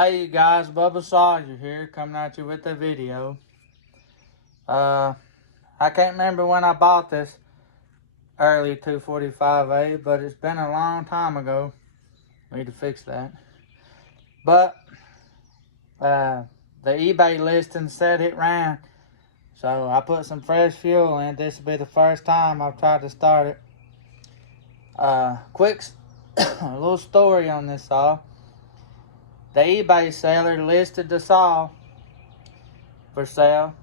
Hey you guys, Bubba Soldier here, coming at you with a video. I can't remember when I bought this early 245A, but it's been a long time ago. Need to fix that. But the eBay listing said it ran, so I put some fresh fuel in. This will be the first time I've tried to start it. Quick a little story on this saw. The eBay seller listed the saw for sale,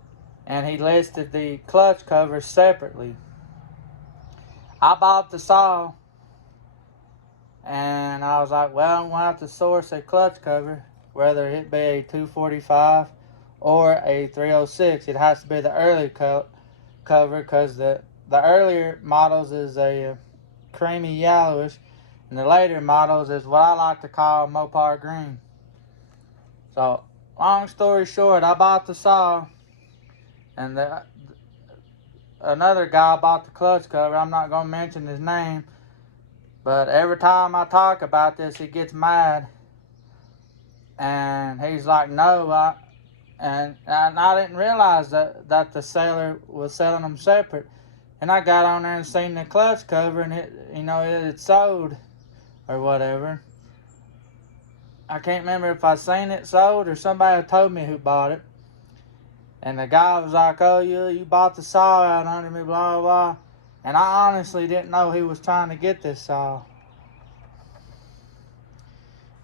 and he listed the clutch cover separately. I bought the saw, and I was like, well, I'm going to have to source a clutch cover, whether it be a 245 or a 306. It has to be the early cover, because the earlier models is a creamy yellowish, and the later models is what I like to call Mopar green. So, long story short, I bought the saw, and another guy bought the clutch cover. I'm not going to mention his name, but every time I talk about this, he gets mad. And he's like, no, and I didn't realize that the seller was selling them separate. And I got on there and seen the clutch cover, and it had sold or whatever. I can't remember if I seen it sold or somebody told me who bought it. And the guy was like, oh, you bought the saw out under me, blah, blah. And I honestly didn't know he was trying to get this saw.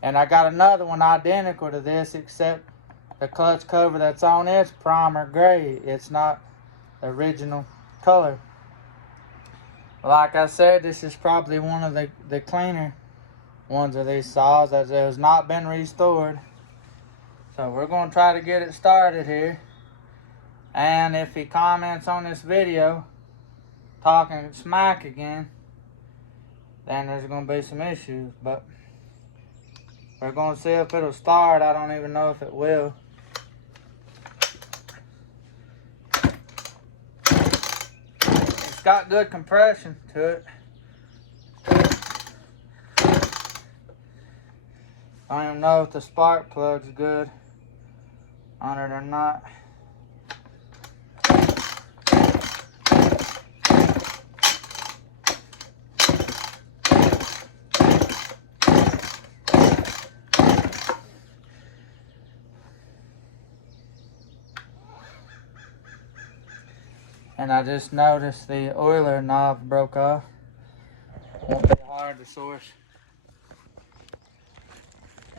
And I got another one identical to this, except the clutch cover that's on it's primer gray. It's not the original color. Like I said, this is probably one of the cleaner ones of these saws, as it has not been restored. So we're going to try to get it started here. And if he comments on this video talking smack again, then there's going to be some issues. But we're going to see if it'll start. I don't even know if it will. It's got good compression to it. I don't even know if the spark plug's good on it or not. And I just noticed the oiler knob broke off. Won't be hard to source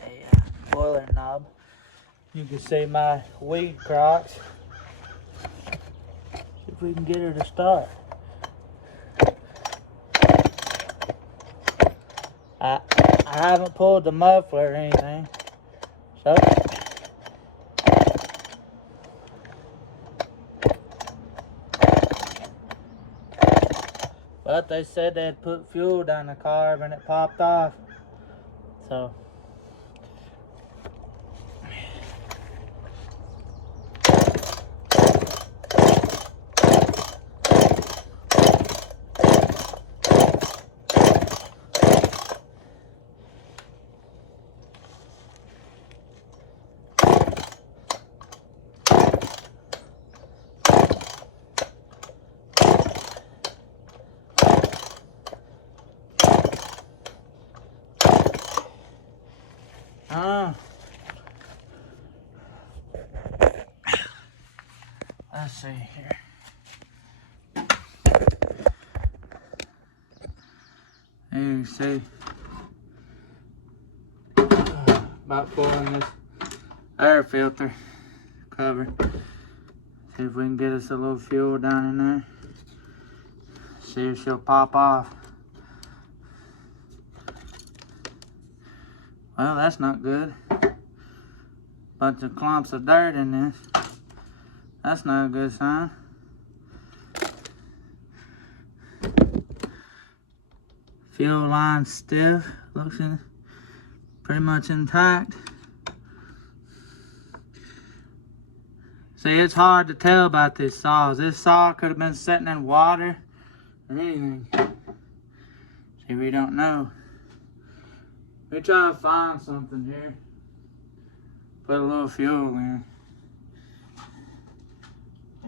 a oiler knob. You can see my weed crotch. See if we can get her to start. I haven't pulled the muffler or anything, so but they said they'd put fuel down the carb and it popped off. So let's see here. There you see about pulling this air filter cover. See if we can get us a little fuel down in there. See if she'll pop off. Well, that's not good. Bunch of clumps of dirt in this. That's not a good sign. Fuel line stiff. Looks pretty much intact. See, it's hard to tell about these saws. This saw could have been sitting in water or anything. See, we don't know. Let me try to find something here. put a little fuel in.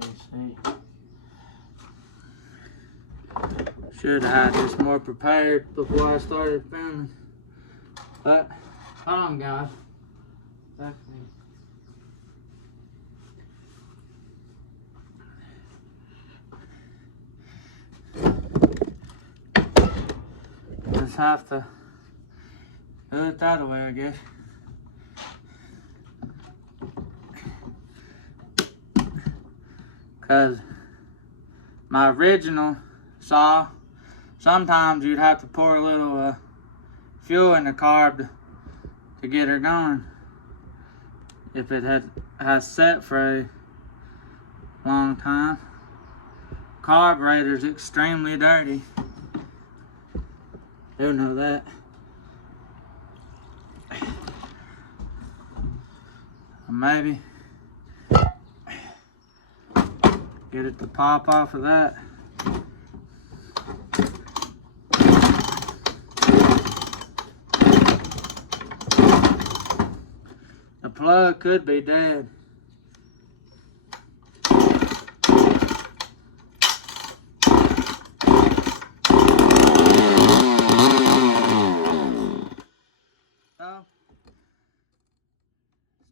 Let's see. Should have had this more prepared before I started filming. But, hold on guys. Just have to do it that way, I guess. Cause my original saw, sometimes you'd have to pour a little fuel in the carb to get her going. If it has set for a long time. Carburetor's extremely dirty. You know that. Maybe get it to pop off of that. The plug could be dead.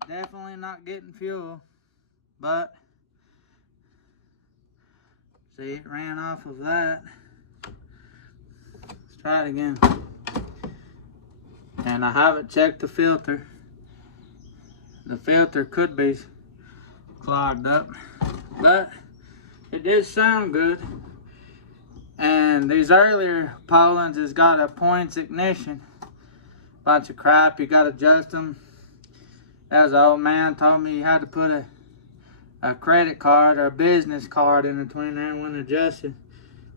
Definitely not getting fuel, but see, it ran off of that. Let's try it again. And I haven't checked the filter. The filter could be clogged up, but it did sound good. And these earlier Poulans has got a points ignition. Bunch of crap, you gotta adjust them. As an old man told me, you had to put a credit card or a business card in between there when adjusting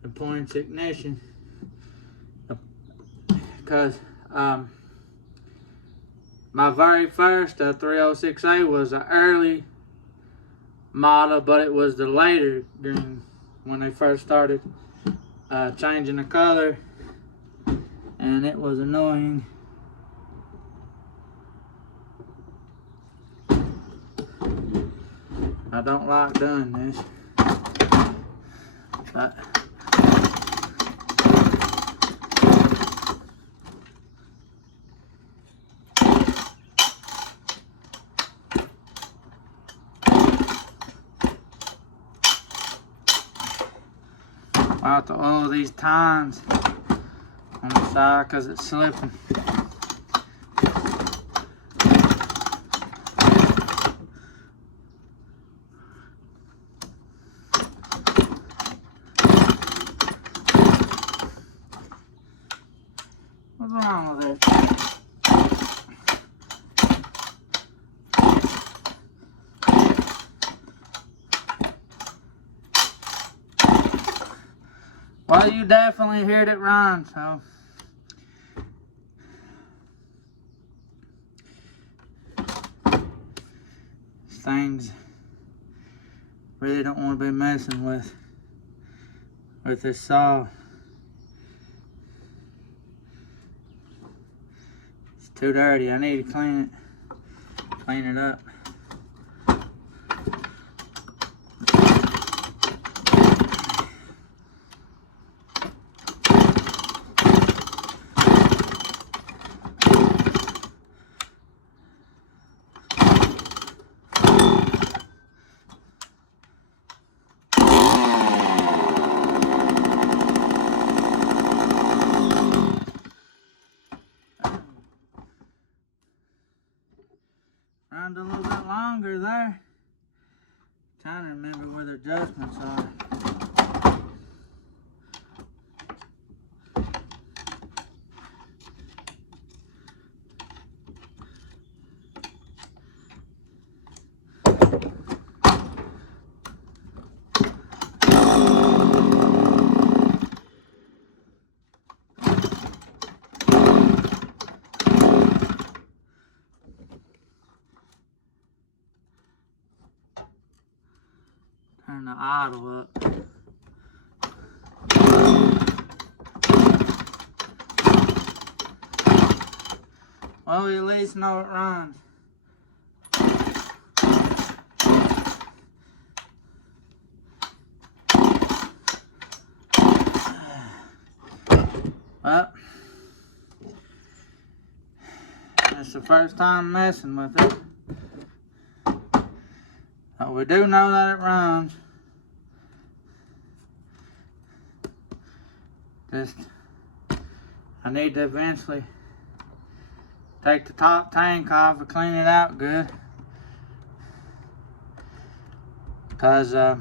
the points ignition. Because my very first 306A was an early model, but it was the later green when they first started changing the color, and it was annoying. I don't like doing this, but I have to oil these tines on the side because it's slipping. What's wrong with it? Well, you definitely heard it run, so. These things really don't want to be messing with this saw. It's too dirty. I need to clean it up. Runned a little bit longer there. Trying to remember where the adjustments are. Turn the idle up. Well, we at least know it runs. first time messing with it. But we do know that it runs. Just, I need to eventually take the top tank off and clean it out good. Because I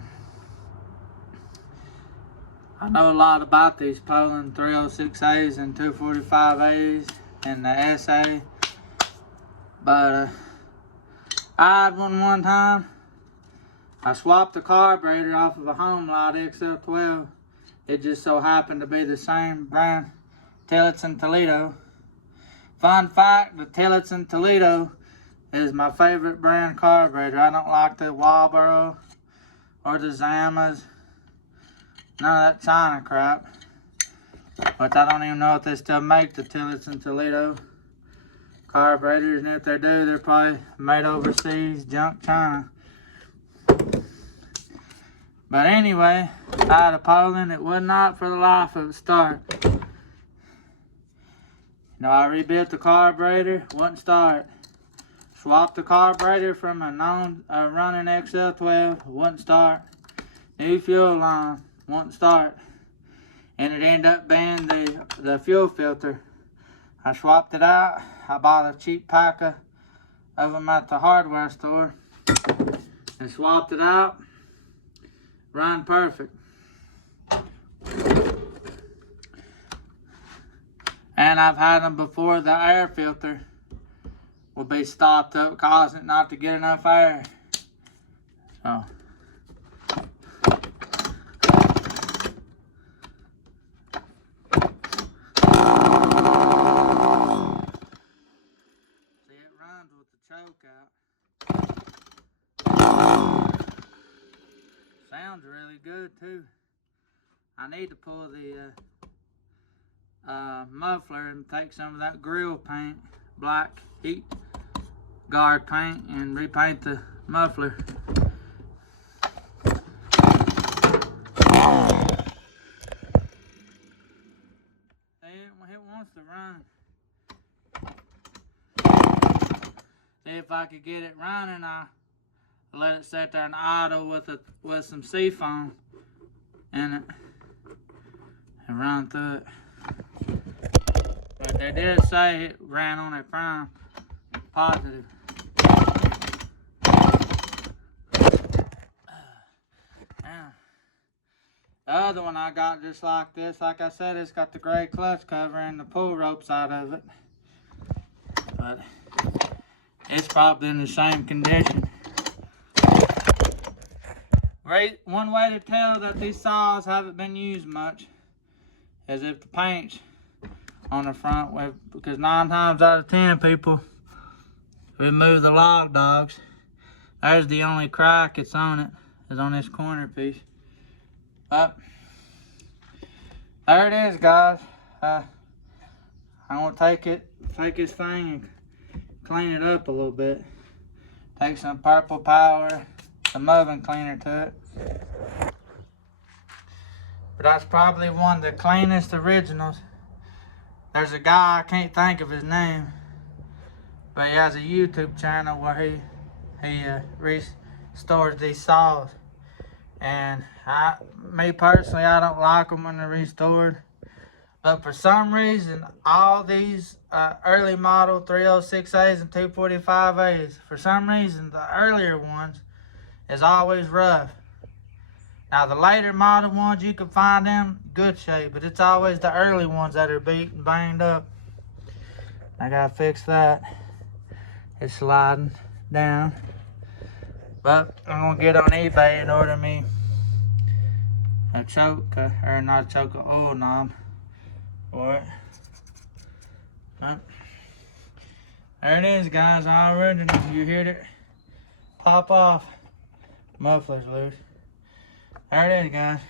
know a lot about these Poulan 306As and 245As and the SA. But I had one time. I swapped the carburetor off of a Homelite XL12. It just so happened to be the same brand, Tillotson Toledo. Fun fact, the Tillotson Toledo is my favorite brand carburetor. I don't like the Walboro or the Zamas. None of that China crap. But I don't even know if they still make the Tillotson Toledo carburetors. And if they do, they're probably made overseas, junk China. But anyway, I had a Poulan. It would not for the life of it start. You know, I rebuilt the carburetor, wouldn't start. Swapped the carburetor from a running XL12, wouldn't start. New fuel line, wouldn't start. And it ended up being the fuel filter. I swapped it out. I bought a cheap pack of them at the hardware store. And swapped it out. Run perfect. And I've had them before the air filter will be stopped up, causing it not to get enough air. So. See, it runs with the choke out. Sounds really good too. I need to pull the muffler and take some of that grill paint, black heat guard paint, and repaint the muffler. It wants to run. See if I could get it running, I let it sit there and idle with some seafoam in it and run through it. But they did say it ran on a prime positive. Yeah. The other one I got just like this, like I said, it's got the gray clutch cover and the pull ropes out of it. But it's probably in the same condition. One way to tell that these saws haven't been used much is if the paint's on the front, because 9 times out of 10 people remove the log dogs. There's the only crack it's on it, is on this corner piece. But there it is, guys. I'm gonna take this thing and clean it up a little bit. Take some Purple Power, some oven cleaner to it. But that's probably one of the cleanest originals. There's a guy, I can't think of his name, but he has a YouTube channel where he restores these saws. And me personally, I don't like them when they're restored. But for some reason, all these early model 306As and 245As, for some reason, the earlier ones is always rough. Now, the later model ones, you can find them good shape, but it's always the early ones that are beat and banged up. I gotta fix that. It's sliding down. But I'm gonna get on eBay and order me a choke, or not a choke, an oil knob for it. But there it is, guys. All original. You heard it pop off. Muffler's loose. There it is, guys.